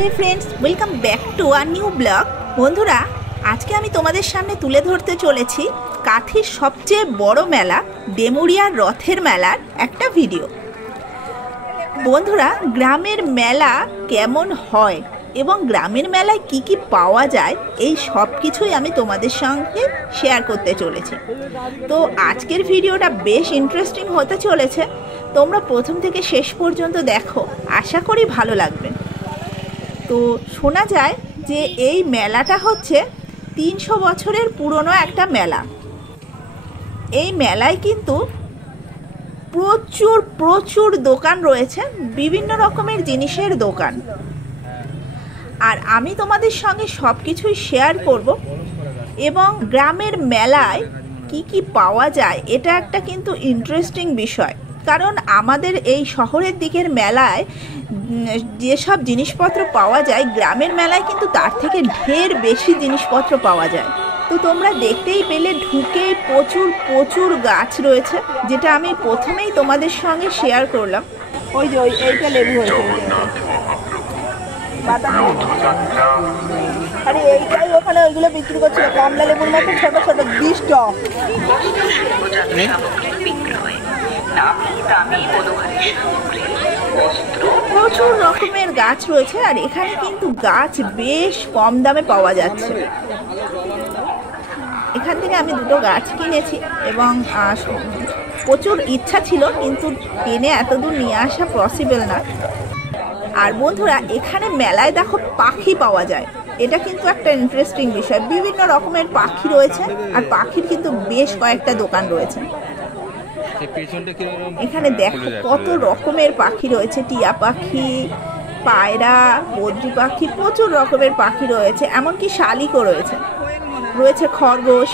Hey friends, welcome back to a new blog. বন্ধুরা, আজকে আমি তোমাদের সামনে তুলে ধরতে চলেছি কাঁথির সবচেয়ে বড় মেলা ডেমুরিয়ার রথের মেলার একটা ভিডিও। বন্ধুরা, গ্রামের মেলা কেমন হয় এবং গ্রামের মেলায় কি কি পাওয়া যায় এই সব কিছুই আমি তোমাদের সঙ্গে শেয়ার করতে চলেছি। তো আজকের ভিডিওটা বেশ ইন্টারেস্টিং হতে চলেছে, তোমরা প্রথম থেকে শেষ পর্যন্ত দেখো, আশা করি ভালো লাগবে। তো শোনা যায় যে এই মেলাটা হচ্ছে 300 বছরের পুরনো একটা মেলা। এই মেলায় কিন্তু প্রচুর প্রচুর দোকান রয়েছে, বিভিন্ন রকমের জিনিসের দোকান। আর আমি তোমাদের সঙ্গে সব কিছুই শেয়ার করব এবং গ্রামের মেলায় কি কি পাওয়া যায় এটা একটা কিন্তু ইন্টারেস্টিং বিষয়। কারণ আমাদের এই শহরের দিকের মেলায় যেসব জিনিসপত্র পাওয়া যায়, গ্রামের মেলায় কিন্তু তার থেকে ঢের বেশি জিনিসপত্র পাওয়া যায়। তো তোমরা দেখতেই পেলে ঢুকে প্রচুর প্রচুর গাছ রয়েছে, যেটা আমি প্রথমেই তোমাদের সঙ্গে শেয়ার করলাম। ওই যে এইটা লেবু হয়েছে, আরে এইটাই ওখানে ওইগুলো বিক্রি করছিল কমলা লেবুর মতো ছোট ছোট 20 টাকা। প্রচুর রকমের গাছ রয়েছে, আর এখানে কিন্তু গাছ বেশ কম দামে পাওয়া যাচ্ছে। এখান থেকে আমি দুটো গাছ কিনেছি এবং প্রচুর ইচ্ছা ছিল, কিন্তু টেনে এত দূর নিয়ে আসা পসিবল না। আর বন্ধুরা, এখানে মেলায় দেখো পাখি পাওয়া যায়, এটা কিন্তু একটা ইন্টারেস্টিং বিষয়। বিভিন্ন রকমের পাখি রয়েছে, আর পাখির কিন্তু বেশ কয়েকটা দোকান রয়েছে। এখানে দেখো কত রকমের পাখি রয়েছে, টিয়া পাখি, পায়রা, বদ্রি পাখি, প্রচুর রকমের পাখি রয়েছে, এমনকি শালিকও রয়েছে, রয়েছে খরগোশ।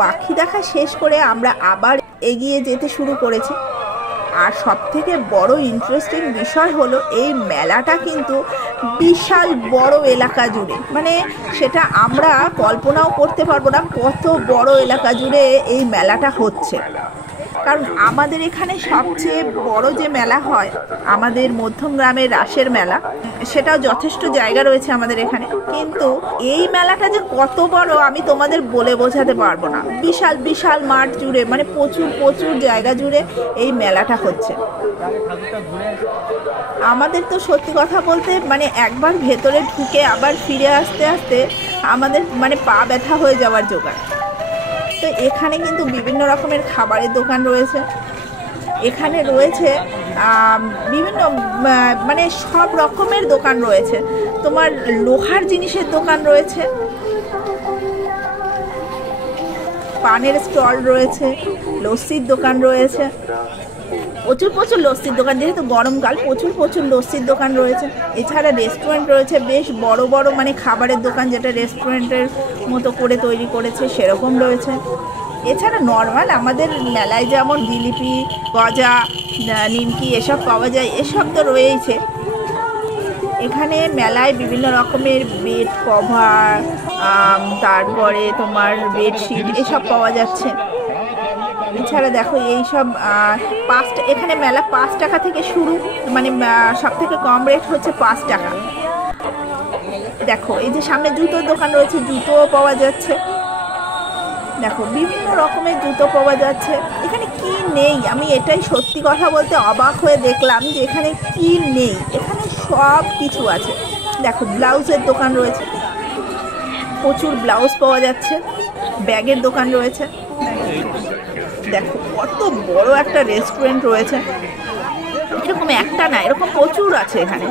পাখি দেখা শেষ করে আমরা আবার এগিয়ে যেতে শুরু করেছি। আর সব থেকে বড় ইন্টারেস্টিং বিষয় হলো এই মেলাটা কিন্তু বিশাল বড় এলাকা জুড়ে, মানে সেটা আমরা কল্পনাও করতে পারবো না কত বড় এলাকা জুড়ে এই মেলাটা হচ্ছে। কারণ আমাদের এখানে সবচেয়ে বড় যে মেলা হয় আমাদের মধ্যমগ্রামের রাসের মেলা, সেটাও যথেষ্ট জায়গা রয়েছে আমাদের এখানে, কিন্তু এই মেলাটা যে কত বড় আমি তোমাদের বলে বোঝাতে পারবো না। বিশাল বিশাল মাঠ জুড়ে, মানে প্রচুর প্রচুর জায়গা জুড়ে এই মেলাটা হচ্ছে। আমাদের তো সত্যি কথা বলতে মানে একবার ভেতরে ঢুকে আবার ফিরে আসতে আসতে আমাদের মানে পা ব্যথা হয়ে যাওয়ার জোগাড়। তো এখানে কিন্তু বিভিন্ন রকমের খাবারের দোকান রয়েছে, এখানে রয়েছে বিভিন্ন মানে সব রকমের দোকান রয়েছে। তোমার লোহার জিনিসের দোকান রয়েছে, পানের স্টল রয়েছে, লস্যির দোকান রয়েছে, প্রচুর প্রচুর লস্যির দোকান, যেহেতু গরমকাল প্রচুর প্রচুর লস্যির দোকান রয়েছে। এছাড়া রেস্টুরেন্ট রয়েছে, বেশ বড় বড় মানে খাবারের দোকান, যেটা রেস্টুরেন্টের মতো করে তৈরি করেছে সেরকম রয়েছে। এছাড়া নর্মাল আমাদের মেলায় যেমন জিলিপি, গজা, নিমকি এসব পাওয়া যায়, এসব তো রয়েইছে। এখানে মেলায় বিভিন্ন রকমের বেড কভার, তারপরে তোমার বেডশিট এসব পাওয়া যাচ্ছে। এছাড়া দেখো এইসব এখানে মেলা 5 টাকা থেকে শুরু, মানে সব থেকে কম রেট হচ্ছে 5 টাকা। দেখো এই যে সামনে জুতোর দোকান রয়েছে, জুতোও পাওয়া যাচ্ছে। দেখো বিভিন্ন রকমের জুতো পাওয়া যাচ্ছে। এখানে কি নেই, আমি এটাই সত্যি কথা বলতে অবাক হয়ে দেখলাম যে এখানে কি নেই, এখানে সব কিছু আছে। দেখো ব্লাউজের দোকান রয়েছে, প্রচুর ব্লাউজ পাওয়া যাচ্ছে, ব্যাগের দোকান রয়েছে। দেখো কত বড় একটা রেস্টুরেন্ট রয়েছে, এরকম একটা না, এরকম প্রচুর আছে এখানে।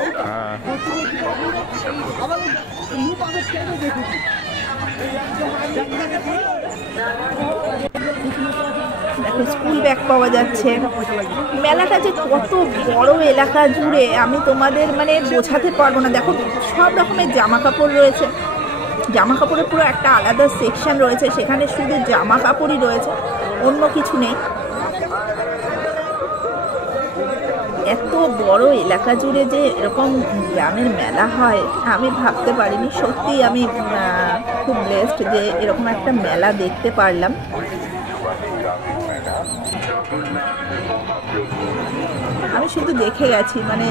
দেখো স্কুল ব্যাগ পাওয়া যাচ্ছে। মেলাটা যে কত বড় এলাকা জুড়ে আমি তোমাদের মানে বোঝাতে পারবো না। দেখো সব রকমের জামা কাপড় রয়েছে, জামা কাপড়ের পুরো একটা আলাদা সেকশন রয়েছে, সেখানে শুধু জামা কাপড়ই রয়েছে, অন্য কিছু নেই। এত বড় এলাকা জুড়ে যে এরকম গ্রামের মেলা হয় আমি ভাবতে পারিনি। সত্যি আমি খুব ব্লেসড যে এরকম একটা মেলা দেখতে পারলাম। আমি শুধু দেখে গেছি, মানে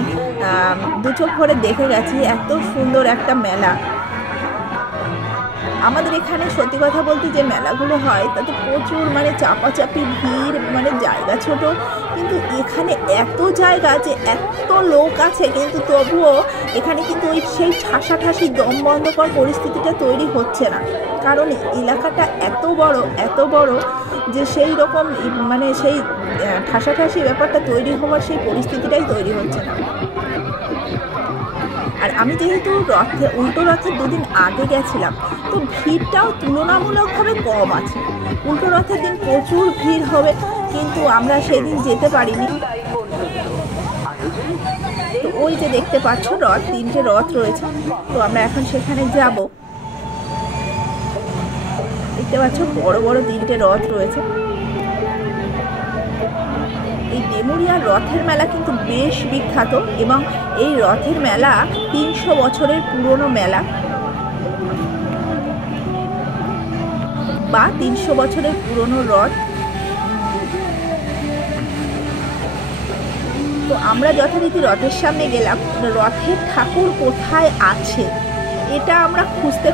দু চোখ ভরে দেখে গেছি, এত সুন্দর একটা মেলা। আমাদের এখানে সত্যি কথা বলতে যে মেলাগুলো হয় তাতে প্রচুর মানে চাপাচাপি ভিড়, মানে জায়গা ছোট, কিন্তু এখানে এত জায়গা যে এত লোক আছে, কিন্তু তবুও এখানে কিন্তু ওই সেই ঠাসাঠাসি দম বন্ধকর পরিস্থিতিটা তৈরি হচ্ছে না, কারণ এলাকাটা এত বড় যে সেই রকম মানে সেই ঠাসাঠাসি ব্যাপারটা তৈরি হওয়ার সেই পরিস্থিতিটাই তৈরি হচ্ছে না। আর আমি যেহেতু উল্টো রথের দুদিন আগে গেছিলাম, তো ভিড়টাও তুলনামূলকভাবে কম আছে। উল্টো রথের দিন প্রচুর ভিড় হবে, কিন্তু আমরা সেই দিন যেতে পারিনি। তো ওই যে দেখতে পাচ্ছ তিনটে রথ রয়েছে, তো আমরা এখন সেখানে যাব। দেখতে পাচ্ছ বড় তিনটে রথ রয়েছে। এই ডেমুরিয়ার রথের মেলা কিন্তু বেশ বিখ্যাত, এবং এই রথের মেলা 300 বছরের পুরনো মেলা বা 300 বছরের পুরনো রথ। তো আমরা যথারীতি রথের সামনে গেলাম, রথের ঠাকুর কোথায় আছে এটা আমরা খুঁজতে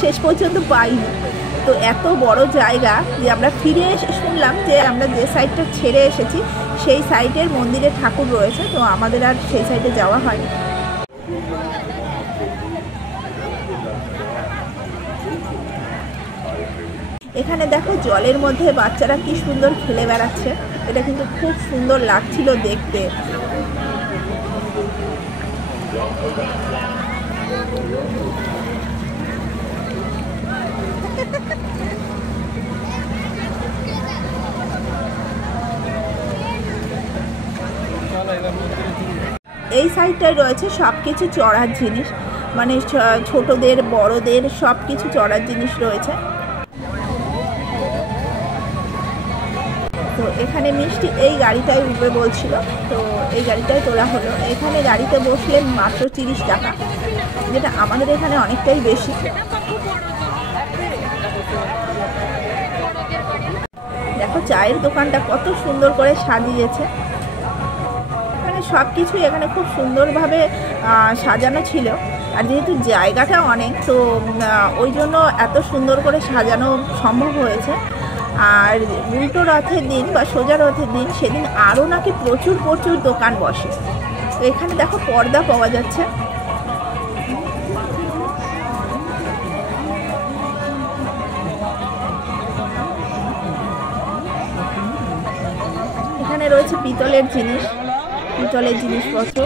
শেষ পর্যন্ত পাইনি। তো এত বড় জায়গা যে আমরা ফিরে এসে শুনলাম যে আমরা যে সাইডটা ছেড়ে এসেছি সেই সাইডের মন্দিরে ঠাকুর রয়েছে, তো আমাদের আর সেই সাইডে যাওয়া হয়নি। এখানে দেখো জলের মধ্যে বাচ্চারা কি সুন্দর খেলে বেড়াচ্ছে, এটা কিন্তু খুব সুন্দর লাগছিল দেখতে। এই সাইডটায় রয়েছে সব কিছু চড়ার জিনিস, মানে ছোটদের বড়দের সব কিছু চড়ার জিনিস রয়েছে। তো এখানে মিষ্টি এই গাড়িটায় উঠবে বলছিল, তো এই গাড়িটায় তোলা হলো। এখানে গাড়িতে বসলে মাত্র 30 টাকা, যেটা আমাদের এখানে অনেকটাই বেশি। দেখো চায়ের দোকানটা কত সুন্দর করে সাজিয়েছে, মানে সব কিছু এখানে খুব সুন্দরভাবে সাজানো ছিল। আর যেহেতু জায়গাটা অনেক, তো ওই জন্য এত সুন্দর করে সাজানো সম্ভব হয়েছে। আর উল্টো রথের দিন বা সোজা রথের দিন সেদিন আরও নাকি প্রচুর দোকান বসে। তো এখানে দেখো পর্দা পাওয়া যাচ্ছে। এখানে রয়েছে পিতলের জিনিসপত্র।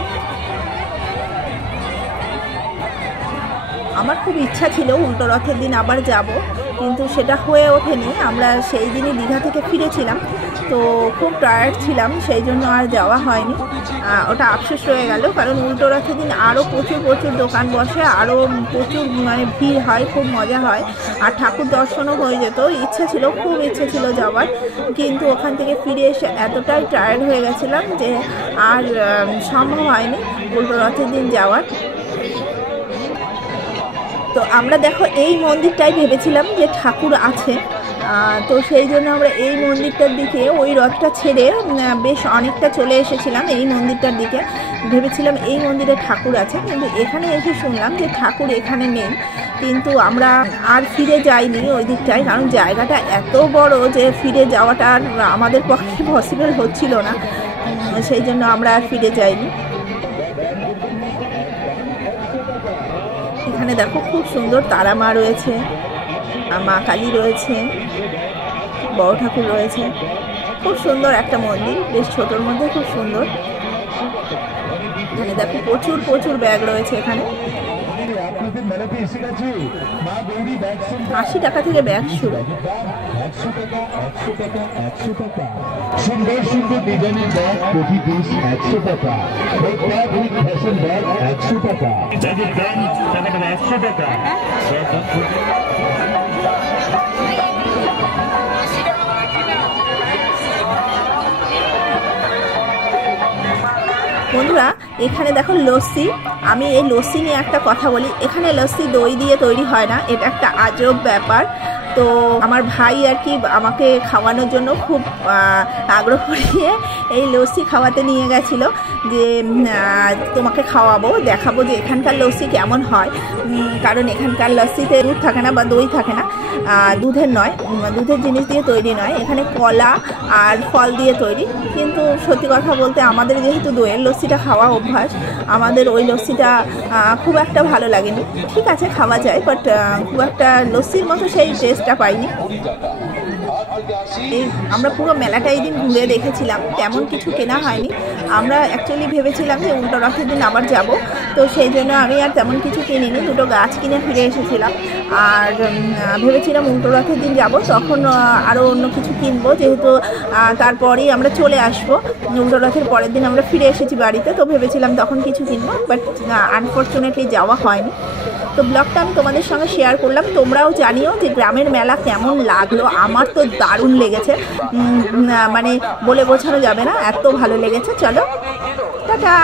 আমার খুব ইচ্ছা ছিল উল্টো রথের দিন আবার যাব, কিন্তু সেটা হয়ে ওঠেনি। আমরা সেই দিনই দীঘা থেকে ফিরেছিলাম, তো খুব টায়ার্ড ছিলাম, সেই জন্য আর যাওয়া হয়নি। ওটা আফসোস রয়ে গেল, কারণ উল্টো রথের দিন আরও প্রচুর দোকান বসে, আরও প্রচুর মানে ভিড় হয়, খুব মজা হয়, আর ঠাকুর দর্শনও হয়ে যেত। খুব ইচ্ছে ছিল যাওয়ার, কিন্তু ওখান থেকে ফিরে এসে এতটাই টায়ার্ড হয়ে গেছিলাম যে আর সম্ভব হয়নি উল্টো রথের দিন যাওয়ার। তো আমরা দেখো এই মন্দিরটাই ভেবেছিলাম যে ঠাকুর আছে, তো সেই জন্য আমরা এই মন্দিরটার দিকে ওই রথটা ছেড়ে বেশ অনেকটা চলে এসেছিলাম এই মন্দিরটার দিকে। ভেবেছিলাম এই মন্দিরে ঠাকুর আছে, কিন্তু এখানে এসে শুনলাম যে ঠাকুর এখানে নেই। কিন্তু আমরা আর ফিরে যাইনি ওই দিকটায়, কারণ জায়গাটা এত বড় যে ফিরে যাওয়াটা আর আমাদের পক্ষে পসিবল হচ্ছিল না, সেই জন্য আমরা আর ফিরে যাইনি। এখানে দেখো খুব সুন্দর তারা মা রয়েছে, মা কালী রয়েছে, বড় ঠাকুর রয়েছে। খুব সুন্দর একটা মন্দির, বেশ ছোটোর মধ্যে খুব সুন্দর। এখানে দেখো প্রচুর ব্যাগ রয়েছে। এখানে 80 টাকা থেকে ব্যাগ শুরু। সুন্দর ডিজাইনের ব্যাগ প্রতি পিস 100 টাকা। ফ্যাশন ব্যাগ 100 টাকা। 100 টাকা। বন্ধুরা এখানে দেখো লস্যি। আমি এই লস্যি নিয়ে একটা কথা বলি, এখানে লস্যি দই দিয়ে তৈরি হয় না, এটা একটা আজব ব্যাপার। তো আমার ভাই আর কি আমাকে খাওয়ানোর জন্য খুব আগ্রহ নিয়ে এই লস্যি খাওয়াতে নিয়ে গেছিলো, যে তোমাকে খাওয়াবো, দেখাবো যে এখানকার লস্যি কেমন হয়। কারণ এখানকার লস্যিতে দুধ থাকে না বা দই থাকে না, দুধের নয়, দুধের জিনিস দিয়ে তৈরি নয়, এখানে কলা আর ফল দিয়ে তৈরি। কিন্তু সত্যি কথা বলতে আমাদের যেহেতু দইয়ের লস্যিটা খাওয়া অভ্যাস, আমাদের ওই লস্যিটা খুব একটা ভালো লাগেনি। ঠিক আছে, খাওয়া যায়, বাট খুব একটা লস্যির মতো সেই টেস্টটা পাইনি। আমরা পুরো মেলাটা এই দিন ঘুরে দেখেছিলাম, তেমন কিছু কেনা হয়নি। আমরা অ্যাকচুয়ালি ভেবেছিলাম যে উল্টো রথের দিন আবার যাব, তো সেই জন্য আমি আর তেমন কিছু কিনিনি, দুটো গাছ কিনে ফিরে এসেছিলাম। আর ভেবেছিলাম উল্টো রথের দিন যাব, তখন আরও অন্য কিছু কিনবো, যেহেতু তারপরেই আমরা চলে আসবো। উল্টো রথের পরের দিন আমরা ফিরে এসেছি বাড়িতে, তো ভেবেছিলাম তখন কিছু কিনবো, বাট আনফর্চুনেটলি যাওয়া হয়নি। তো ব্লগটা আমি তোমাদের সঙ্গে শেয়ার করলাম, তোমরাও জানিও যে গ্রামের মেলা কেমন লাগলো। আমার তো দারুণ লেগেছে, মানে বলে বোঝানো যাবে না, এত ভালো লেগেছে। চলো টাটা।